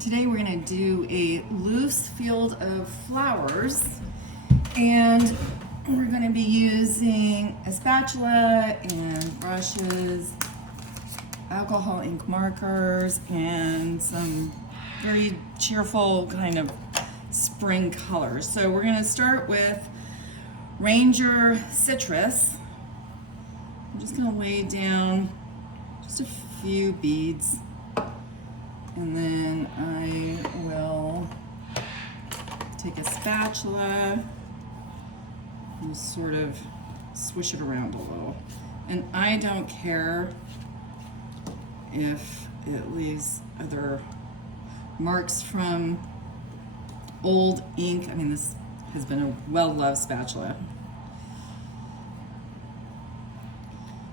Today we're going to do a loose field of flowers, and we're going to be using a spatula and brushes, alcohol ink markers, and some very cheerful kind of spring colors. So we're going to start with Ranger Citrus. I'm just going to lay down just a few beads, and then I will take a spatula and sort of swish it around a little. And I don't care if it leaves other marks from old ink. I mean, this has been a well-loved spatula.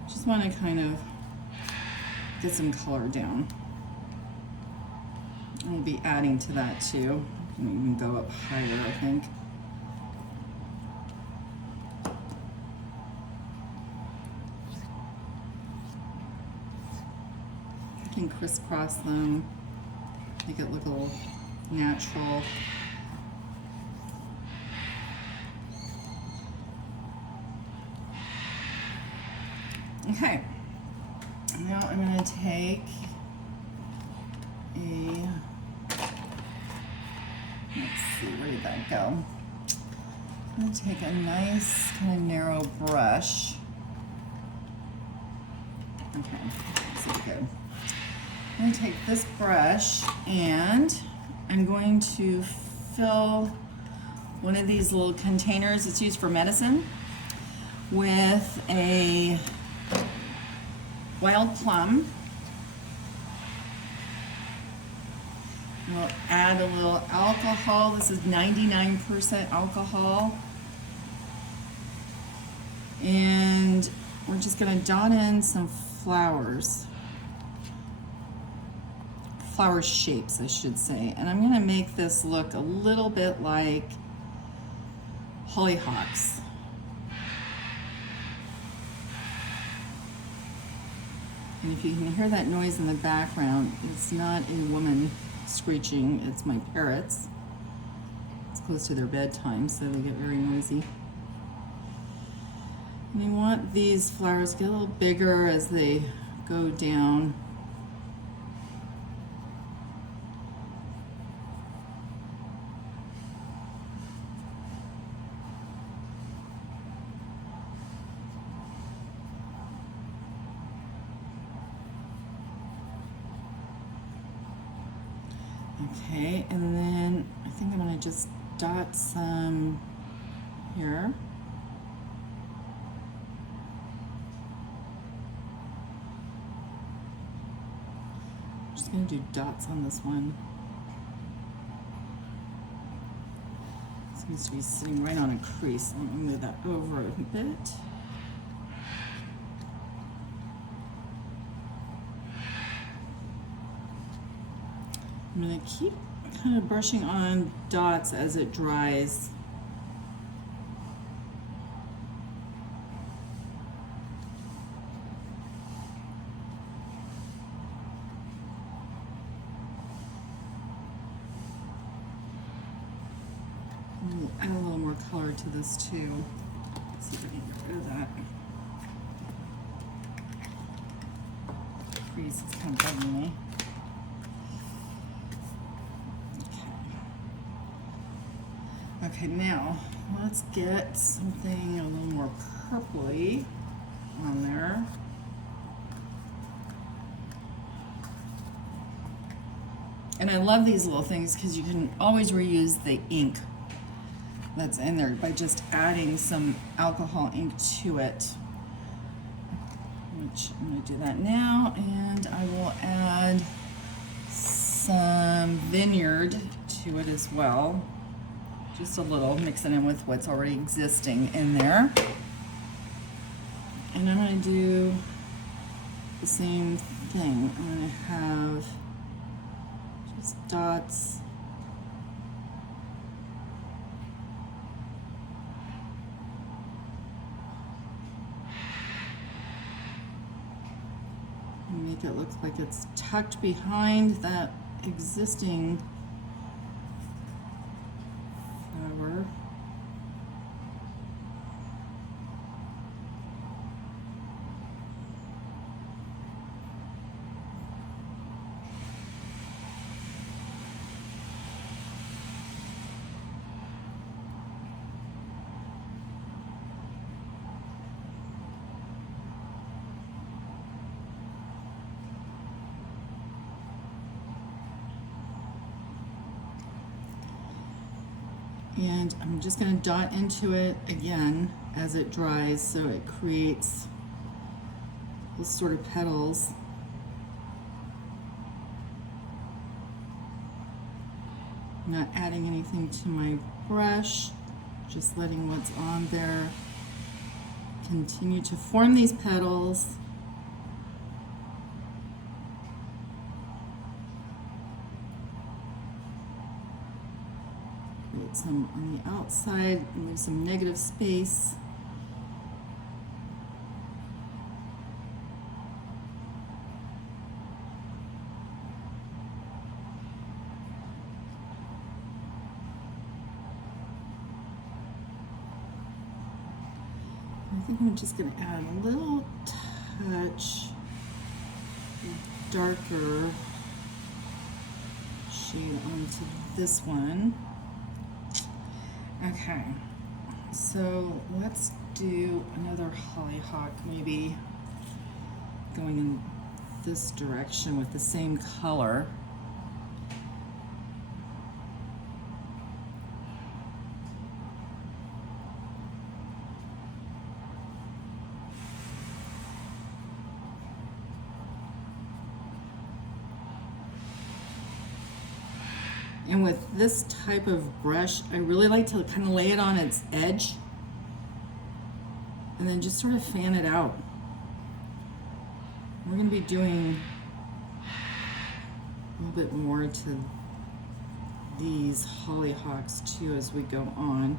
Just want to kind of get some color down. We'll be adding to that too. You can even go up higher, I think. You can crisscross them, make it look a little natural. Okay, now I'm going to take a, let's see, where did that go? I'm going to take a nice kind of narrow brush. Okay, this is good. I'm going to take this brush and I'm going to fill one of these little containers that's used for medicine with a wild plum. We'll add a little alcohol. This is 99% alcohol. And we're just going to dot in some flowers. Flower shapes, I should say. And I'm going to make this look a little bit like hollyhocks. And if you can hear that noise in the background, it's not a woman screeching, it's my parrots. It's close to their bedtime, so they get very noisy. And you want these flowers to get a little bigger as they go down. Okay, and then I think I'm going to just dot some here. I'm just going to do dots on this one. It seems to be sitting right on a crease. Let me move that over a bit. I'm going to keep kind of brushing on dots as it dries. And we'll add a little more color to this too. Let's see if I can get rid of that. Crease is kind of bugging me. Okay, now let's get something a little more purpley on there. And I love these little things because you can always reuse the ink that's in there by just adding some alcohol ink to it. Which I'm going to do that now, and I will add some Vineyard to it as well. Just a little, mixing in with what's already existing in there. And I'm going to do the same thing. I'm going to have just dots. And make it look like it's tucked behind that existing flower. And I'm just going to dot into it again as it dries so it creates those sort of petals. I'm not adding anything to my brush, just letting what's on there continue to form these petals. Create some on the outside and leave some negative space. I think I'm just going to add a little touch of darker shade onto this one. Okay, so let's do another hollyhock, maybe going in this direction with the same color. And with this type of brush, I really like to kind of lay it on its edge and then just sort of fan it out. We're going to be doing a little bit more to these hollyhocks too as we go on.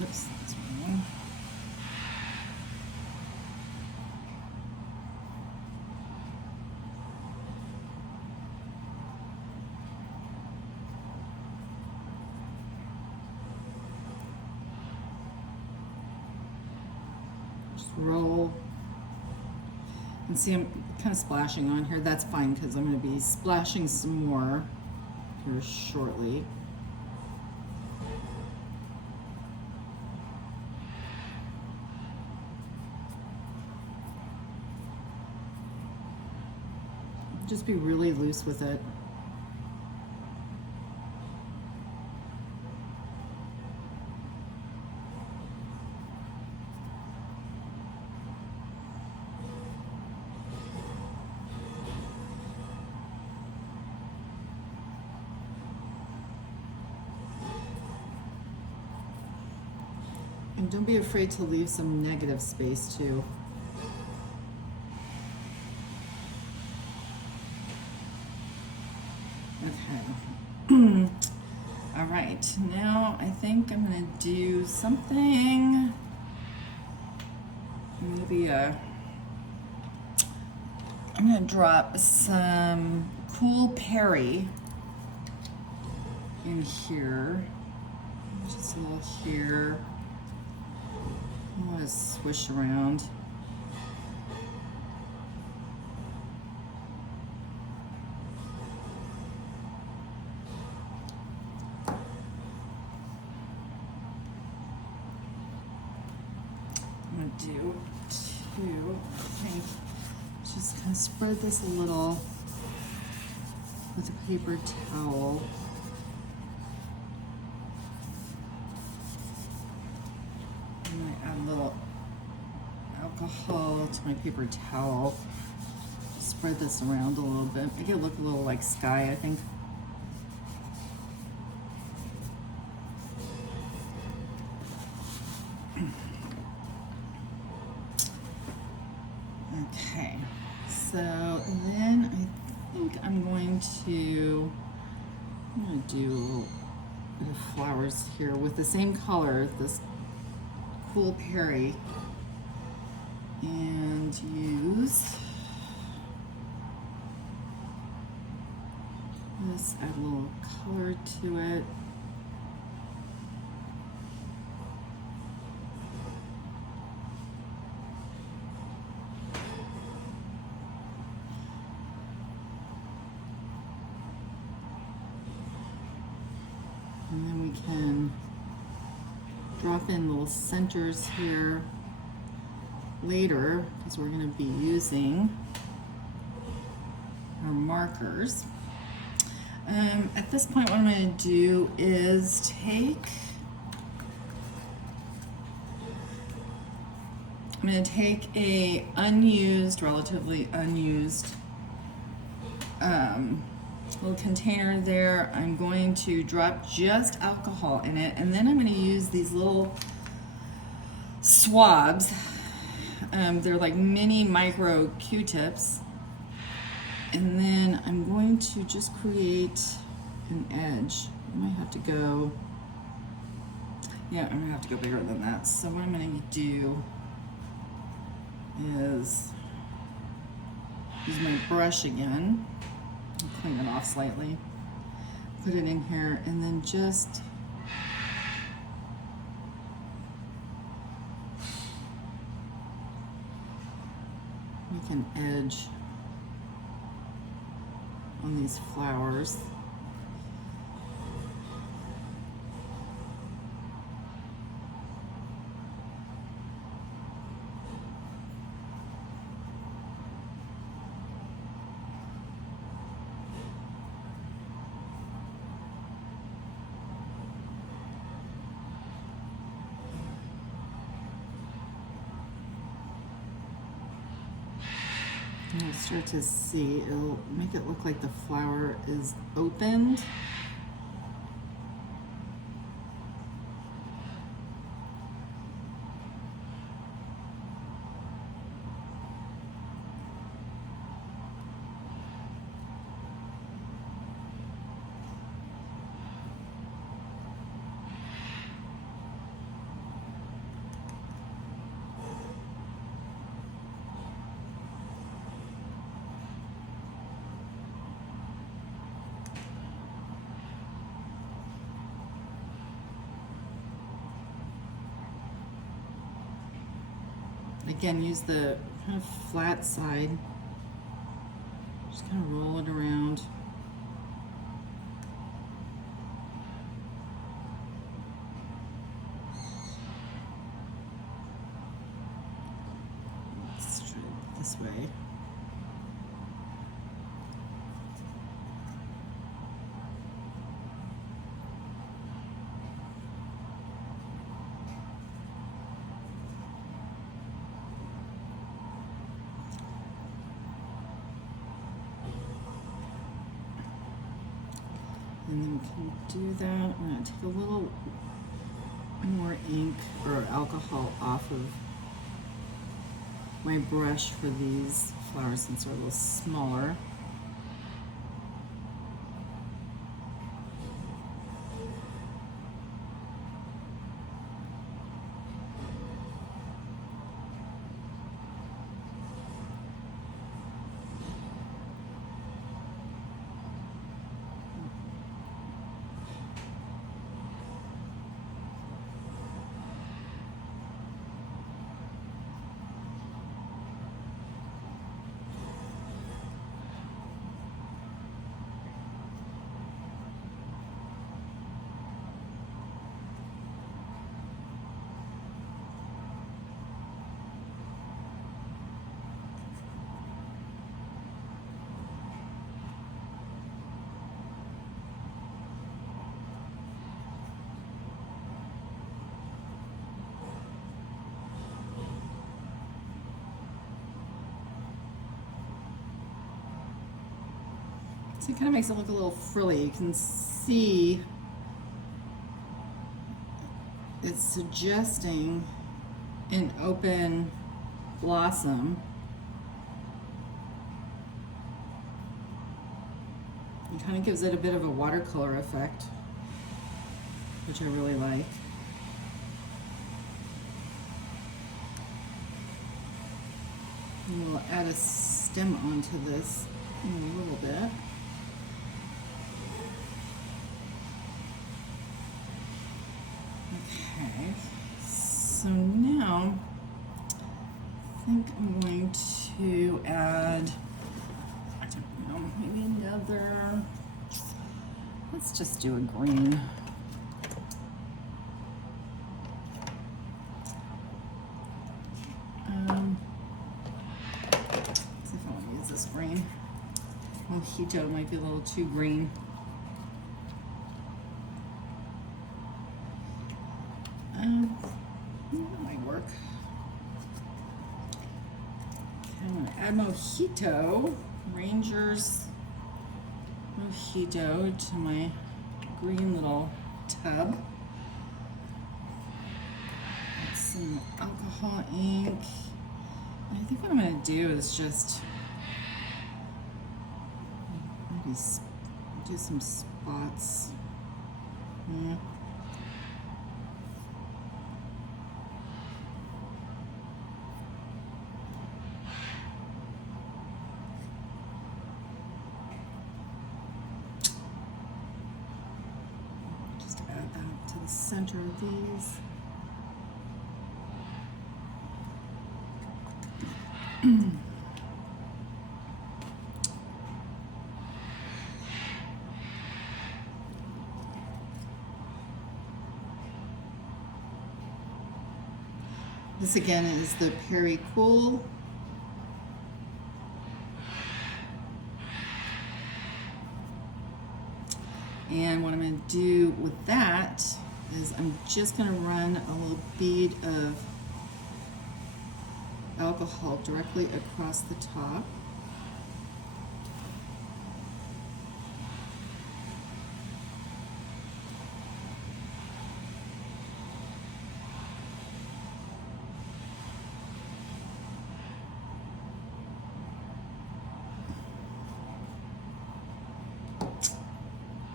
Oops, that's wrong. Just roll. And see, I'm kind of splashing on here. That's fine because I'm going to be splashing some more here shortly. Just be really loose with it. And don't be afraid to leave some negative space too. Okay. All right, now I think I'm gonna do something, maybe I'm gonna drop some cool Peri in here, just a little here. I want to swish around. Do two, I think. Just kind of spread this a little with a paper towel. And I add a little alcohol to my paper towel. Just spread this around a little bit. Make it look a little like sky, I think. Okay, so then I think I'm going to I'm gonna do a little bit of flowers here with the same color, this cool Peri, and use this, add a little color to it. And then we can drop in little centers here later because we're going to be using our markers. At this point, what I'm going to do is I'm going to take a relatively unused little container there. I'm going to drop just alcohol in it, and then I'm going to use these little swabs. They're like mini micro Q-tips, and then I'm going to just create an edge. I might have to go, yeah, I'm gonna have to go bigger than that. So what I'm gonna do is use my brush again, clean it off slightly, put it in here, and then just make an edge on these flowers. You'll start to see, it'll make it look like the flower is opened. Again, use the kind of flat side. Just kind of roll it around. Let's try it this way. And then we can do that. I'm going to take a little more ink or alcohol off of my brush for these flowers since they're a little smaller. So it kind of makes it look a little frilly. You can see it's suggesting an open blossom. It kind of gives it a bit of a watercolor effect, which I really like. And we'll add a stem onto this in a little bit. Okay, so now I think I'm going to add, I don't know, maybe another, let's just do a green. Let's see if I want to use this green. Mojito might be a little too green. That might work. Okay, I'm gonna add Mojito, Ranger's Mojito, to my green little tub. Add some alcohol ink. I think what I'm gonna do is just maybe do some spots. Just add that to the center of these. This again is the Peri Cool. And what I'm going to do with that is I'm just going to run a little bead of alcohol directly across the top.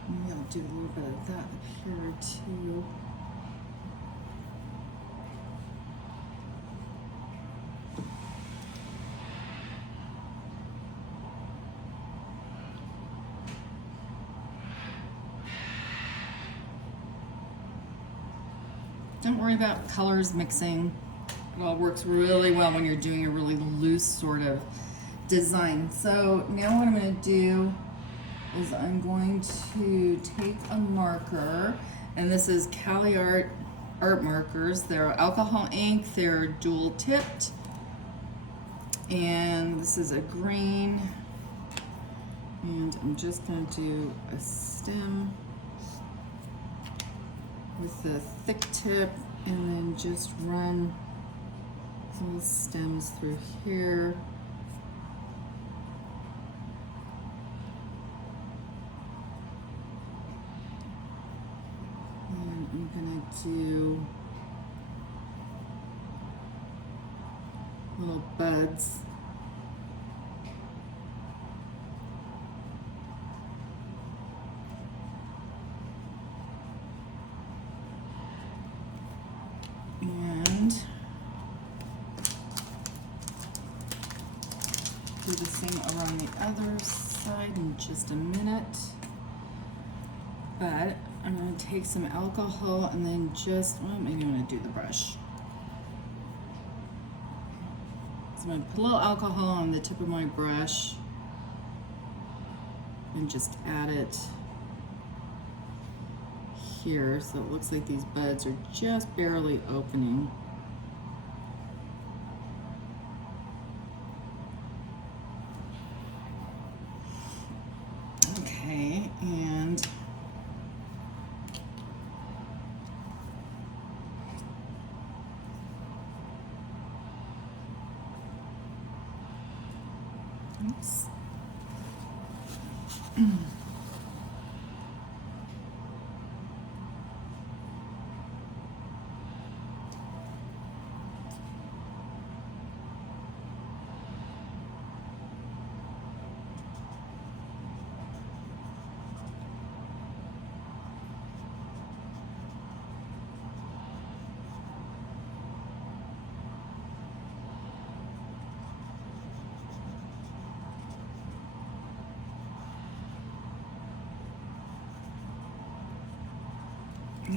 Maybe I'll do a little bit of that up here too. Don't worry about colors mixing. It all works really well when you're doing a really loose sort of design. So now what I'm going to do is I'm going to take a marker, and this is Cali Art markers. They're alcohol ink, they're dual tipped, and this is a green, and I'm just going to do a stem with the thick tip, and then just run some stems through here. And I'm gonna do little buds. And do the same around the other side in just a minute. But I'm going to take some alcohol and then just, well, maybe I'm going to do the brush. So I'm going to put a little alcohol on the tip of my brush and just add it here, so it looks like these buds are just barely opening. Okay, and oops.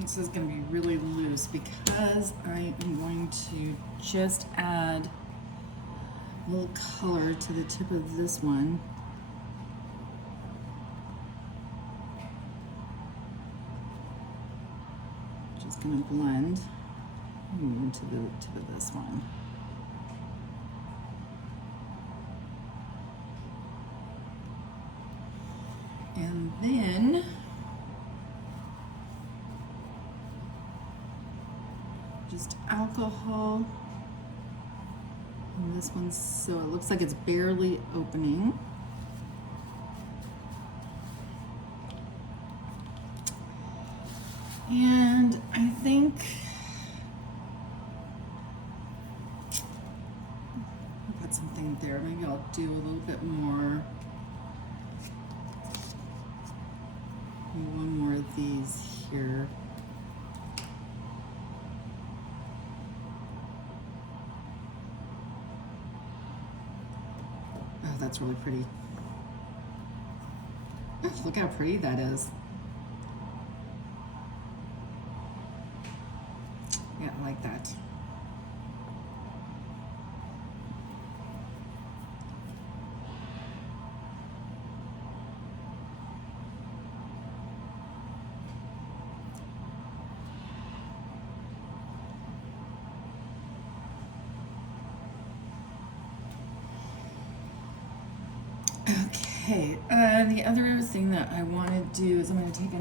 This is going to be really loose because I am going to just add a little color to the tip of this one. Just going to blend into the tip of this one. And then just alcohol on this one, so it looks like it's barely opening. And I think I'll put something there. Maybe I'll do a little bit more. Maybe one more of these here. Oh, that's really pretty. Oh, look how pretty that is. Yeah, I like that. Okay, the other thing that I want to do is I'm going to take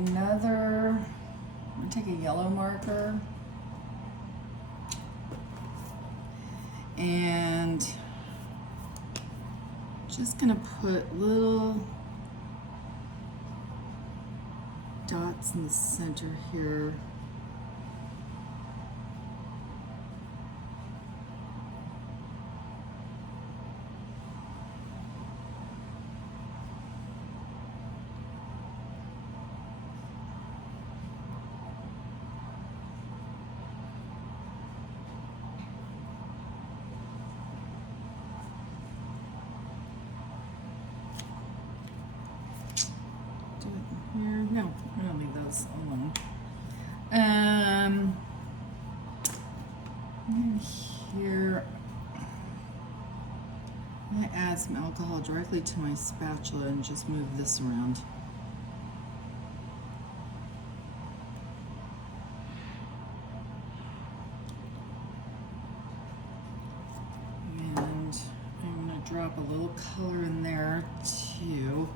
a yellow marker and just going to put little dots in the center here. No, I'm gonna leave those alone. And here, I'm gonna add some alcohol directly to my spatula and just move this around. And I'm gonna drop a little color in there too.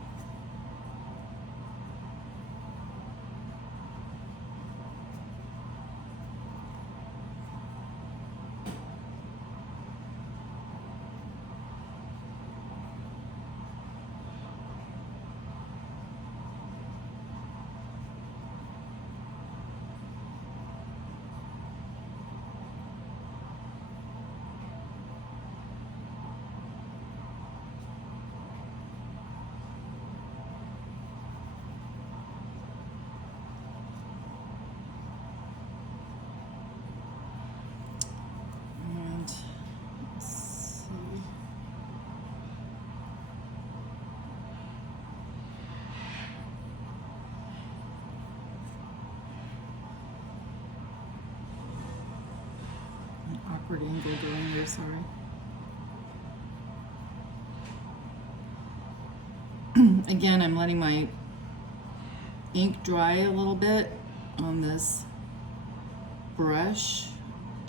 Awkward angle going there, sorry. Again, I'm letting my ink dry a little bit on this brush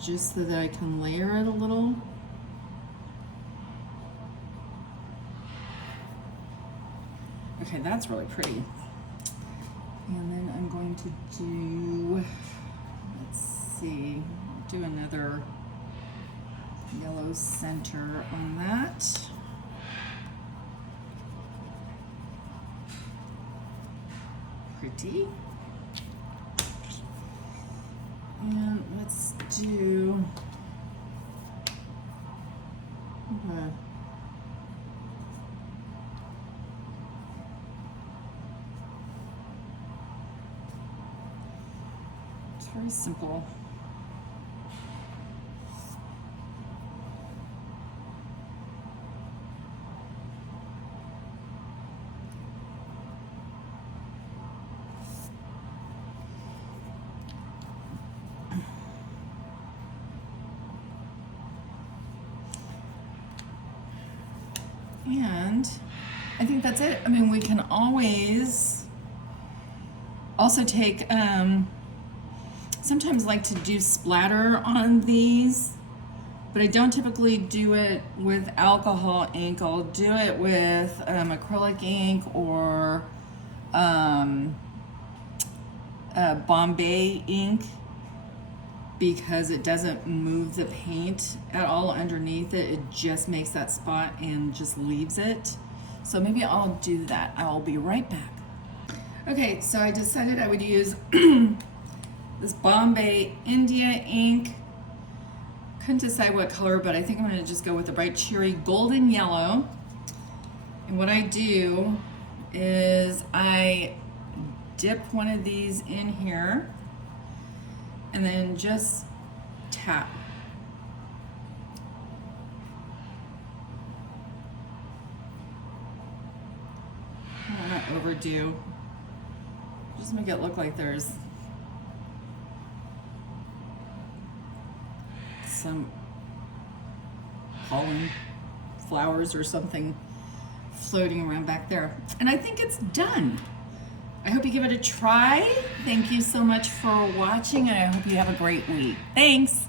just so that I can layer it a little. Okay, that's really pretty. And then I'm going to do, let's see, do another yellow center on that. Pretty. And let's do it's very simple. And I think that's it. I mean, we can always also take, sometimes like to do splatter on these, but I don't typically do it with alcohol ink. I'll do it with acrylic ink or Bombay ink, because it doesn't move the paint at all underneath it. It just makes that spot and just leaves it. So maybe I'll do that. I'll be right back. Okay, so I decided I would use this Bombay India ink. Couldn't decide what color, but I think I'm gonna just go with the bright cherry golden yellow. And what I do is I dip one of these in here and then just tap. I don't want to overdo. Just make it look like there's some pollen flowers or something floating around back there. And I think it's done. I hope you give it a try. Thank you so much for watching, and I hope you have a great week. Thanks.